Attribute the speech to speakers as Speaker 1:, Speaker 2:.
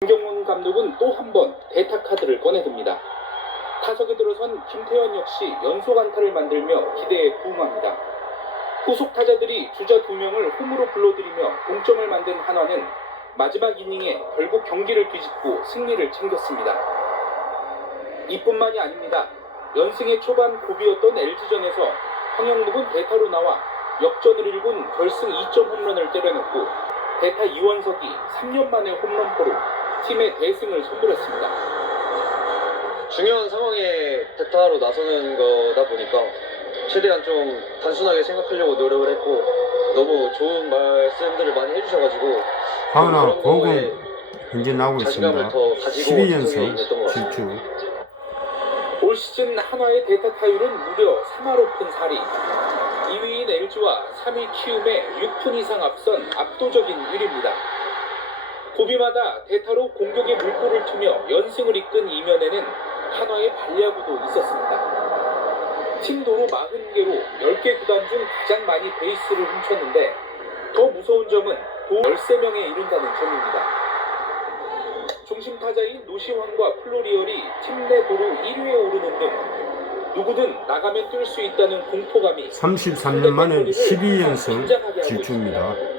Speaker 1: 김경문 감독은 또 한 번 대타 카드를 꺼내듭니다. 타석에 들어선 김태현 역시 연속 안타를 만들며 기대에 부응합니다. 후속 타자들이 주자 두 명을 홈으로 불러들이며 동점을 만든 한화는 마지막 이닝에 결국 경기를 뒤집고 승리를 챙겼습니다. 이뿐만이 아닙니다. 연승의 초반 고비였던 LG전에서 황영묵은 대타로 나와 역전을 일군 결승 2점 홈런을 때려냈고 대타 이원석이 3년 만에 홈런포로 팀의 대승을 선물했습니다.
Speaker 2: 중요한 상황에 대타로 나서는 거다 보니까 최대한 좀 단순하게 생각하려고 노력을 했고 너무 좋은 말씀들을 많이 해주셔가지고
Speaker 3: 하나
Speaker 2: 그런 거에
Speaker 3: 보금 현재 나오고
Speaker 2: 자신감을
Speaker 3: 있습니다.
Speaker 2: 더 가지고 타석에
Speaker 3: 12연승
Speaker 2: 임했던 것 같습니다.
Speaker 3: 질주.
Speaker 1: 올 시즌 한화의 대타 타율은 무려 3할 오픈 4리. 2위인 LG와 3위 키움에 6푼 이상 앞선 압도적인 1위입니다. 고비마다 대타로 공격의 물꼬를 트며 연승을 이끈 이면에는 한화의 발야구도 있었습니다. 팀 도루 40개로 10개 구단 중 가장 많이 베이스를 훔쳤는데 더 무서운 점은 도 13명에 이른다는 점입니다. 중심 타자인 노시환과 플로리얼이 팀 내 도루 1위에 오르는 등 누구든 나가면 뛸 수 있다는 공포감이
Speaker 3: 33년 만에 12연승 질주입니다.